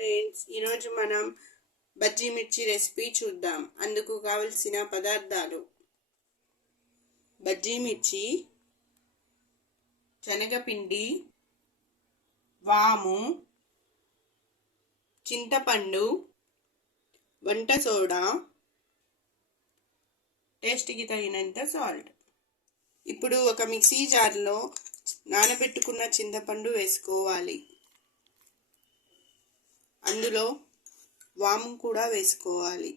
Friends, ఈరోజు మనం బజ్జీ మిర్చి రెసిపీ చూద్దాం. అందుకు కావలసిన పదార్థాలు: బజ్జీ మిర్చి, శనగపిండి, వాము, చింతపండు, వంట సోడా, టేస్ట్కి తగినంత సాల్ట్. ఇప్పుడు ఒక మిక్సీ జార్లో నానబెట్టుకున్న చింతపండు వేసుకోవాలి. అందులో వాము కూడా వేసుకోవాలి.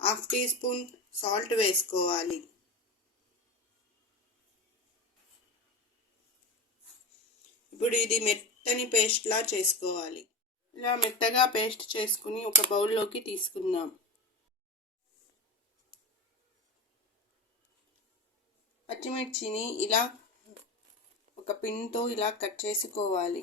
హాఫ్ టీ స్పూన్ సాల్ట్ వేసుకోవాలి. ఇప్పుడు ఇది మెత్తని పేస్ట్లా చేసుకోవాలి. ఇలా మెత్తగా పేస్ట్ చేసుకుని ఒక బౌల్లోకి తీసుకుందాం. పచ్చిమిర్చిని ఇలా ఒక పిన్తో ఇలా కట్ చేసుకోవాలి.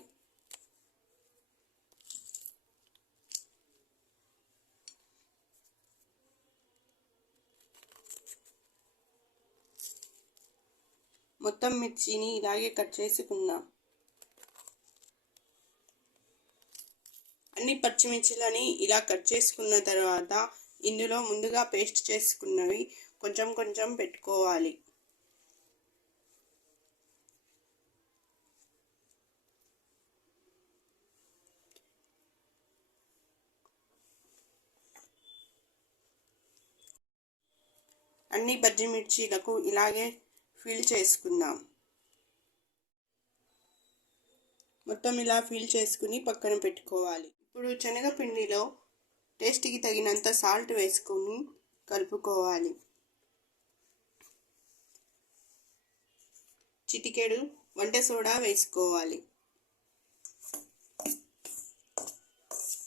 మొత్తం మిర్చిని ఇలాగే కట్ చేసుకుందాం. అన్ని పచ్చిమిర్చిలని ఇలా కట్ చేసుకున్న తర్వాత ఇందులో ముందుగా పేస్ట్ చేసుకున్నవి కొంచెం కొంచెం పెట్టుకోవాలి. అన్ని బజ్జీ మిర్చీలకు ఇలాగే ఫిల్ చేసుకుందాం. మొత్తం ఇలా ఫిల్ చేసుకుని పక్కన పెట్టుకోవాలి. ఇప్పుడు శనగపిండిలో టేస్ట్కి తగినంత సాల్ట్ వేసుకొని కలుపుకోవాలి. చిటికెడు వంట సోడా వేసుకోవాలి.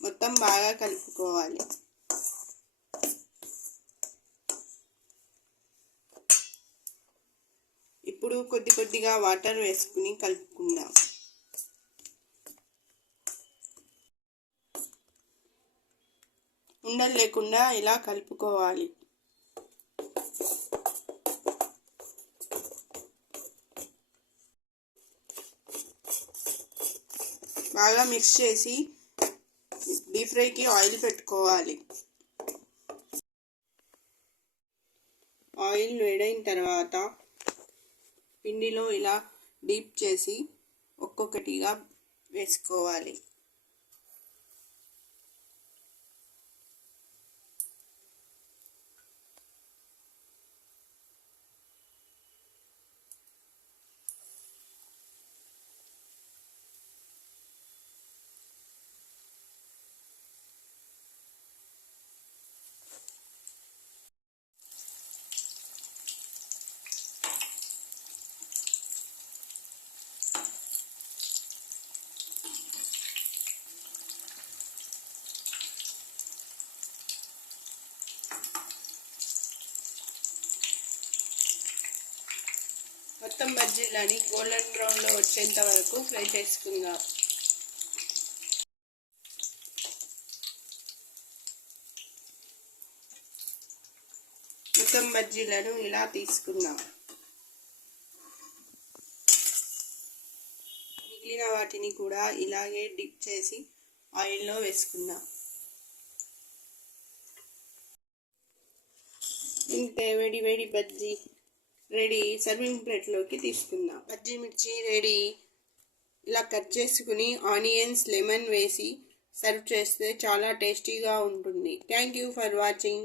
మొత్తం బాగా కలుపుకోవాలి. ఇప్పుడు కొద్ది కొద్దిగా వాటర్ వేసుకుని కలుపుకుందాం. ఉండలు లేకుండా ఇలా కలుపుకోవాలి. బాగా మిక్స్ చేసి డీప్ ఫ్రైకి ఆయిల్ పెట్టుకోవాలి. ఆయిల్ వేడైన తర్వాత పిండిలో ఇలా డీప్ చేసి ఒక్కొక్కటిగా వేసుకోవాలి. మొత్తం బజ్జీలని గోల్డెన్ బ్రౌన్లో వచ్చేంత వరకు ఫ్రై చేసుకుందాం. మొత్తం బజ్జీలను ఇలా తీసుకుందాం. మిగిలిన వాటిని కూడా ఇలాగే డిప్ చేసి ఆయిల్లో వేసుకుందాం. ఇంతే, వేడి వేడి బజ్జీ రెడీ. సర్వింగ్ ప్లేట్లోకి తీసుకుందాం. బజ్జీ మిర్చి రెడీ. ఇలా కట్ చేసుకుని ఆనియన్స్, లెమన్ వేసి సర్వ్ చేస్తే చాలా టేస్టీగా ఉంటుంది. Thank you for watching.